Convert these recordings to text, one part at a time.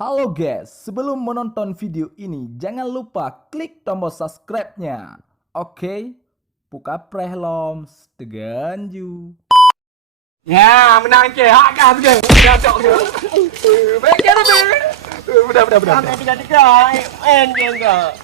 Halo guys, sebelum menonton video ini jangan lupa klik tombol subscribe-nya. Oke, buka prehlom, seteganju. Ya, menang ke hak kah tu. Dah cok tu. Baik ke tu. Sudah. Sampai 3-3. Je enggak.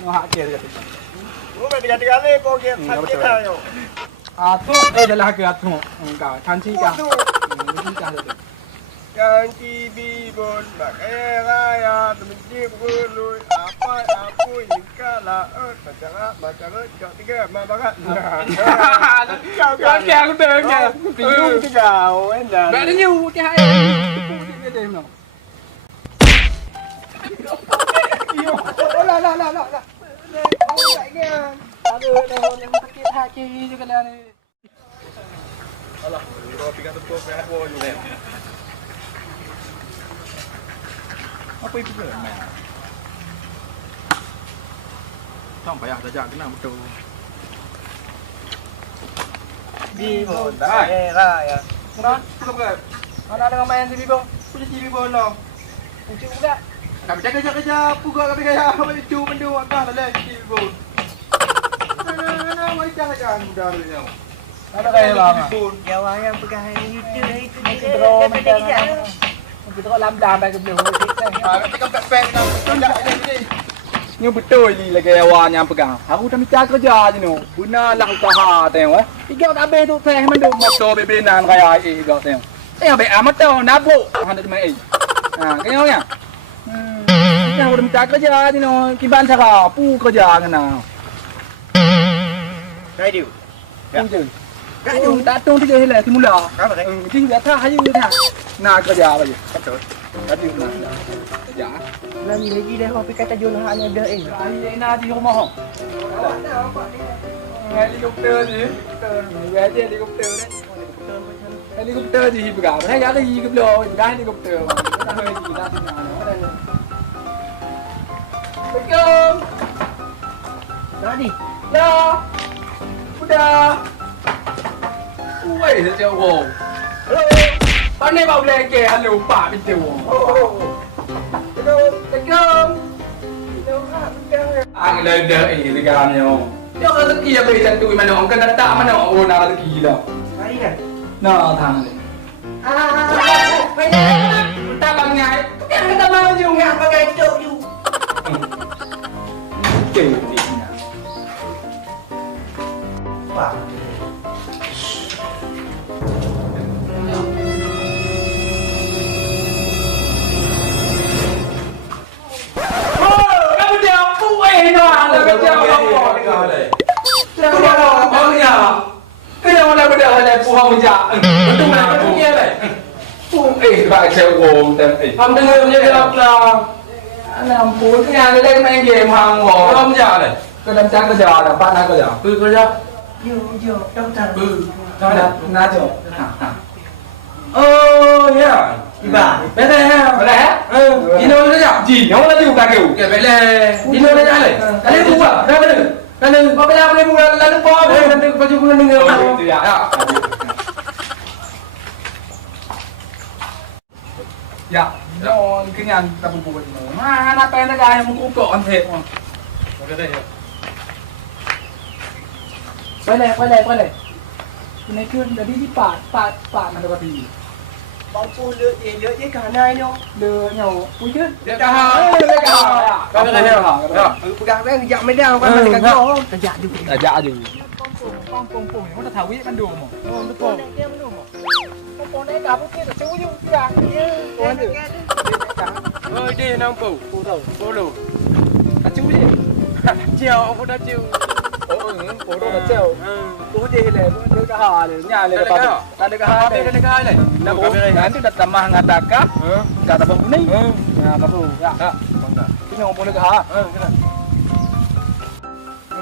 Noh hak ke tu. Mu main 3-3 ni kau ke hati kau yo. Tu adalah ke tu. Engkau cantik kah? Cantik kah tu. Yang kibibon pakai raya temenji bulu apa ingkala macam jok 3 barat. Kau ke aku tu ke. Bingung tu kau dah. Baik ni ke hak. Tu dia no. Yo, la. Kau tak ke. Aduh, yang sakit hati juga lah ni. Alah, kau pikir tu kau pernah buat ni. Apa itu ke? Tak payah saja kena betul. Bibon pakai raya. Kenapa? Kenapa? Mana ada main TV bang? Punya TV bola. Pucuk pula. Kami kerja pukul kami kerja. Kami cu mendu agak lah TV bol. Mana macam saja mudah dia. Ada kaya bang. Jawab yang pegang itu. Kita macam kita kalau lam baik ke belum? Kita kan pek nak betul tak ni. Ni betul ni lagi awak yang pegang. Aku dah minta kerja je no. Guna lah usaha tengok eh. Tiga tak habis tu saya mendu motor bebenan kaya gak tengok. Baik amat tau nabuk. Hendak main. Kaya ya. Kita dah minta kerja je no. Kiban cara pu kerja kena. Kai dia. Pu je. Tung tak tung tiga helai semula. Apa kai? Jing dah tak hayu dah. Nak kerja apa je? Betul. Tadi nak kerja. Lagi dah kopi kata jual hanya ada Ay, na di rumah. Helikopter ni. Gaje helikopter ni. Helikopter di berapa? Saya ada di kebelah, dah helikopter. Tak ada di dah sini. Assalamualaikum. Tadi. Ya. Udah. Wei, dia jawab. Hello. Pandai bawa lagi. Halo, Pak Pintu. Assalamualaikum. Ang lada ini ganyo. Yo rezeki ya beri satu mana orang kena tak mana orang nak rezeki dah. Hari kan? Nah, thang ni. Tak bangai. Tu kan kata mau je ngah pakai cok you. Cok ni. Wah. Nó ăn là cái treo không bỏ cái nào đây treo không bao giờ cái nào là bây giờ là phù hợp dạ tung là cái kia này phù ỉ lại treo gồm tên ỉ không đừng như thế là làm phú cái nhà đây mấy anh game hàng ngõ không giờ này cái đâm chắc cái giờ là phát ra cái giờ cái giờ Yo, trong thằng. đó là na chỗ yeah Iba. Bé đây ha. Đi đâu nó nhỉ? Chỉ nó là điều cả kiểu cái bé là đi đâu nó nhảy này. Cái này bu à? Ra bên này. Cái này có bây giờ bên bu là nó po đây, nó có chụp nó ngơ mà. Dạ. Nó cái nhà ta bu bu mà nó pen nó gai một cú cọ ăn thịt mà. Cái đây. Quay lại. Cái này chưa đã đi pạt mà đâu có gì. Bóng phu lựa với cả này đâu. Đưa nhau vui chứ Lựa cả hai. Có cái này hả? Pegang cái dạo mấy đau kan dekat kau. Tajak juga. Tajak je. Kompong ni kita tahu kan dua mo. Betul. Kompong ni dah putih tu cuy juga. Ơi đi nam phủ. Phu lù. Cuy je. Chiều phu đã chiều. Phố đồ là treo. Phố gì này đưa cái hà này nhà này là ta đưa cái hà này. Đưa cái hà này. Là bố nanti datang mah ngataka. Kata bang kuning. Nah, baru. Ya. Bangga. Ini ngomong đưa cái hà.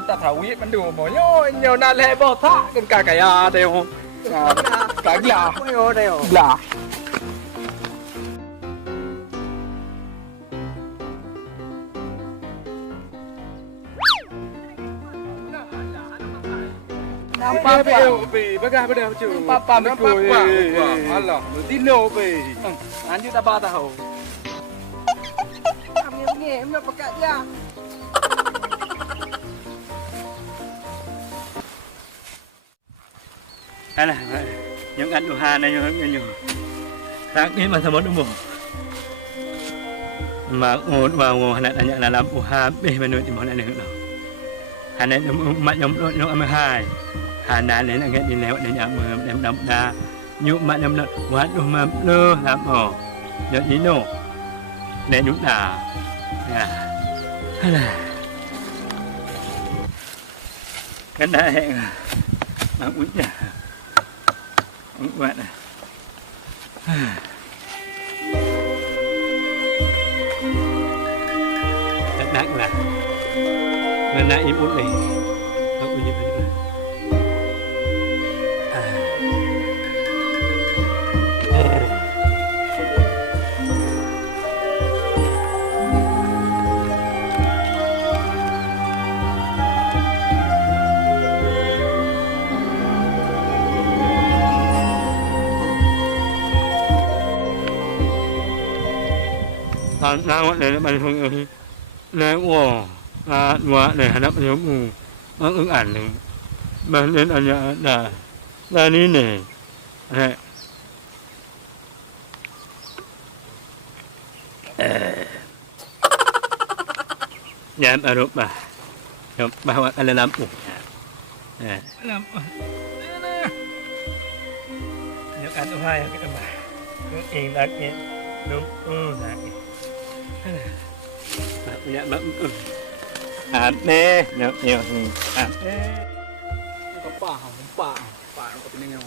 Ta tahuมันดูหมอโยนาแลบ่ทะกันกะกะยาเด้อกะกะ Ôi đây rồi. กะ Nãy Apa be? Bagah pada macam. Papa betul. Alah, tino be. Lanjut apa tahu? Kami nak pakai dia. Alah, những anh Tuhan này nhiều. Sáng đi mà thầm đúng không? Mà ngồi vào ngồi này là làm Tuhan bê mà nuôi thì món này nữa. Anh ấy mà nhóm nó hai. Hà nàn này là nghe đi leo để nhà mưa đem đâm đa. Nhụ mà nhầm là quán đồ mà lơ làm ổ. Nhớ ý nổ. Để nhúng đà. Alah. Cái này mà uống nhà. Bạn này. Rất nặng là lần nãy im út này không có gì nữa. Nào để bạn không lấy của ngoại để hắn đáp giống ứng ảnh này mà đến anh là đi này này nhà em ở đâu bà bạn anh làm ủ làm nếu ăn ở hai cái bà cứ yên đặt nhé đúng dạ nè nhiều nhiều có pa nó có bên nhau.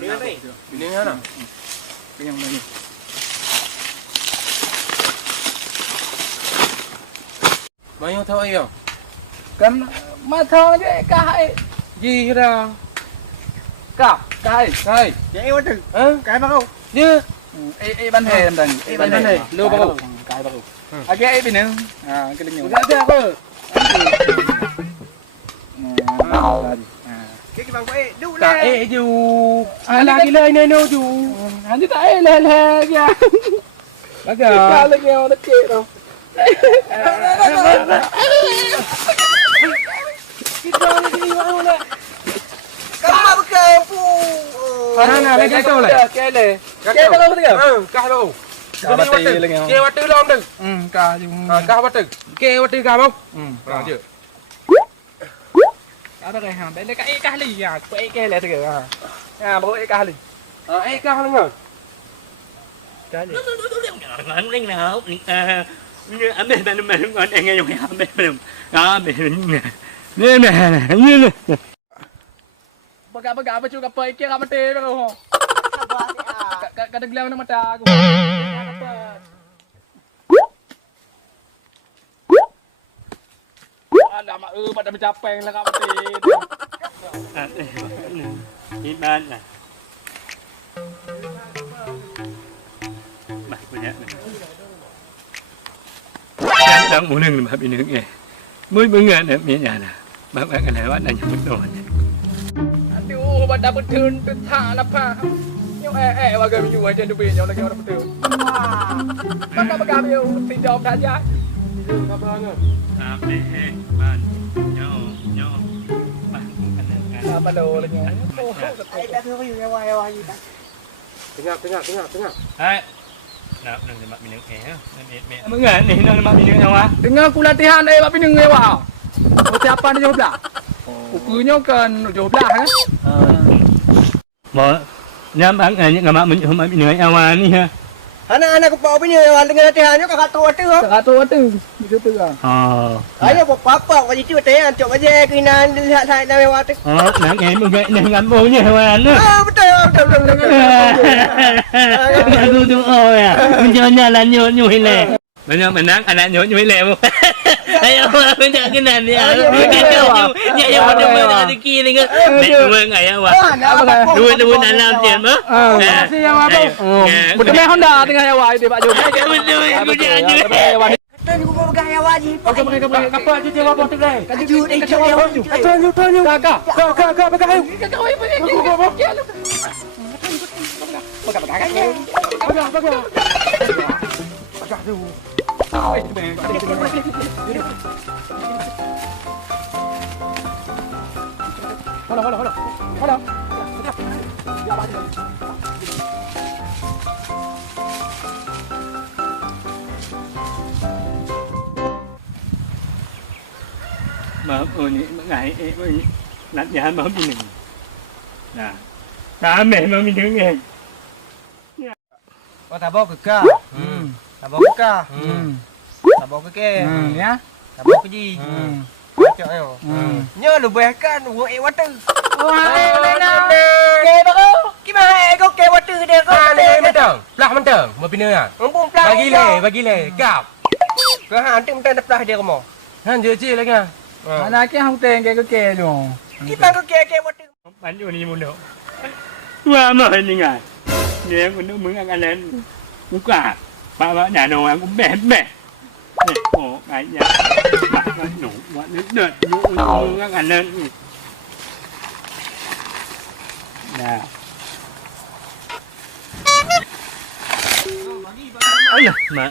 Bên này hả? Bên nhau này. Bao nhiêu thôi à? Kan mà thôi chứ cái gì ra? Cái. Vậy quá trừ. Cái bao không? Như ban hề đằng ban hề lô bao cái bao cái bên nữa cái bên nhiều cái bao cái bằng cái đủ này dù là cái lời này đâu dù anh thấy lên kìa bác giờ lên nghèo nó kia đâu cái con cái gì vậy nè cái mà bác kêu phu này cái câu này cái này cái đâu thế cái đâu cái bắt tư lên nghèo cái bắt tư lom đừng cái dùng cái bắt tư cái không rồi chưa đó cái hàng đấy cái gì à cái lại thì bố cái gì cái không ngờ cái gì anh đánh nào anh bên mình ngon anh nghe dùng anh bên mình đó mình nè như Baga juga pai kira mate lo. Kadang bilang nama mata aku. Ada mak pada mencapai lah kat mate. Di mana? Bah banyak. Đang muốn nâng mà bị nướng nghe. Mới ngàn em nhẹ nhàng nè. Bác anh này bạn anh nhắm rồi. Pada betul tak apa. Yang warga minyu aja tu be, yang lagi orang betul. Maka dia tinjau saja. Tinjau apa ngah? Ban. Nyo. Ban kan. Apa do lagi? Ai dah tu you ewa you tak. Tengah. Hai. Nak nang mak minum ha. Mengan ni nang mak minum yang wa. Dengar aku latihan mak minum ewa. Siapa ni jawab dah? Ukunya kan jawab dah Mà nhắm ăn những cái mà mình không bị người ao ni ha. Anak-anak ko pa ewa dengan latihan you kakak tu. Kakak tu. Itu tu ah. Ayo ko papa ko itu te an coba je kinan lihat saya na ewa tu. Nak ngày mình ngày ngắm bố như hewan nữa. Betul. Aku tu ya. Menjonya lah nyoi le. Banyak menang anak nyoi le. Ayo minta kenan dia. Dia yang pada mana rezeki ni ke. Mek dua ngai awak. Dua dalam dia mah. Siapa apa? Betul Honda tengah awak dia Pak Jom. Betul. ni gua pakai awak je. Kau pakai kapal je dia apa tu dah. Kaju ni kau dia. Tunjuk. Kau pakai ayo. Mà ni ngày nãy nhà mà mình nè ta mẹ mà mình đứng nghe Oh tabau kekah. Tabau kekah. Tabau kekeh. Ya. Tabau keji. Cok ayo. Nya lebih kan wo water. Wah, lena. Ke bako. Gimana kau ke water dia kau? Ni mentang. Pelah mentang. Mau pindah ah. Mumpung pelan. Bagi le. Kap. Kau hantu mentang pelah dia kamu. Han je lagi ah. Anak yang teng ke ke tu. Gimana kau ke water? bánh vô đi muốn đâu qua mà hình như ngày nè con nước mướn ăn lên cũng cả ba nhà nồi ăn cũng bẻ bẻ này ồ cái nhà bạn nó nổ bọn nước đợt vô ăn lên nè ấy mà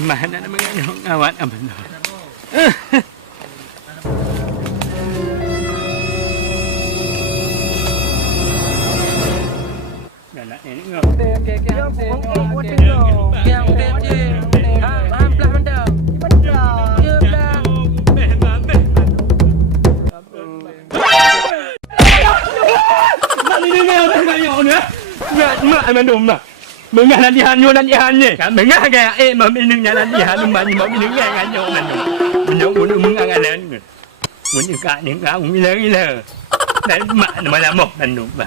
mà nó mới ngawat apa ini ngap mình đùm mà mình nghe là đi hành vô đi hành nhỉ cả mình nghe kìa em mà mình đừng nghe là đi hành mà mình đừng nghe vô mình nhớ muốn ăn lên muốn những cái cũng lớn này mà làm một mình đùm mà